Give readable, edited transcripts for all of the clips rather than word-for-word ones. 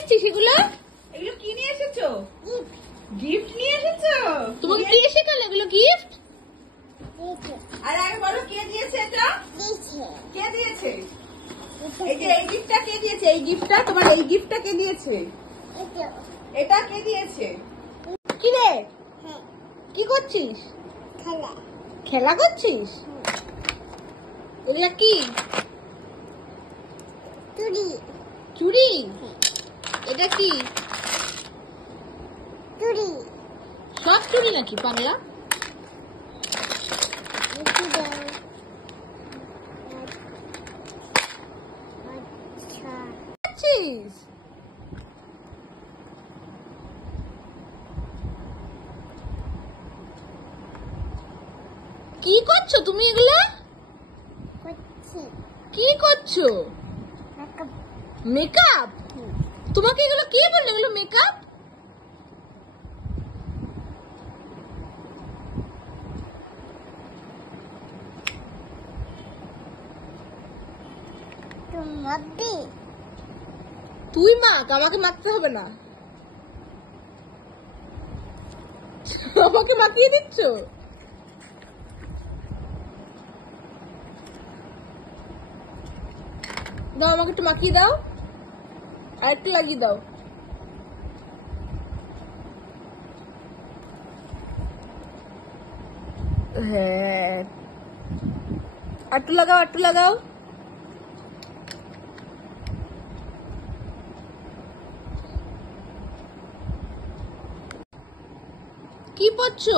সেগুলো এগুলো কি নিয়ে এসেছো? গিফট নিয়ে এসেছো? তোমাকে কে শেখালো এগুলো গিফট? আর আগে বলো কে দিয়েছে এটা? কে দিয়েছে? এই যে এই গিফটটা কে দিয়েছে? এই গিফটটা তোমার এই গিফটটা কে দিয়েছে? এটা কে দিয়েছে? কি রে? কি করছিস? খেলা করছিস? এগুলা কি চুড়ি চুড়ি? এটা কি চুড়ি সব চুড়ি নাকি পাগলা? দেখি দাও। আচ্ছা করছিস? কি করছো তুমি এগুলা? করছি কি করছো? Makeup makeup? তোমাকে এগুলো কে বললো এগুলো মেকআপ? তো মাপবি তুই মাখ, আমাকে মাখতে হবে না। আমাকে মাখিয়ে দিচ্ছ? দাও আমাকে একটু মাখিয়ে দাও, আর একটু লাগিয়ে দাও। হ্যাঁ, একটু লাগাও, একটু লাগাও। কি পড়ছো?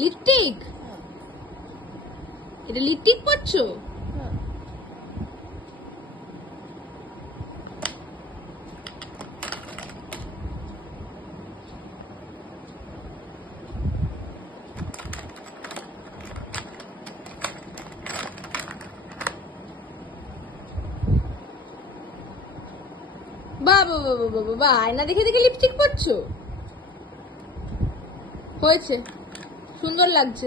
লিপস্টিক? এটা লিপস্টিক পড়ছো? বাবা বাবা বাবা বা, আয়না দেখে দেখে লিপস্টিক পড়ছো? হয়েছে, সুন্দর লাগছে।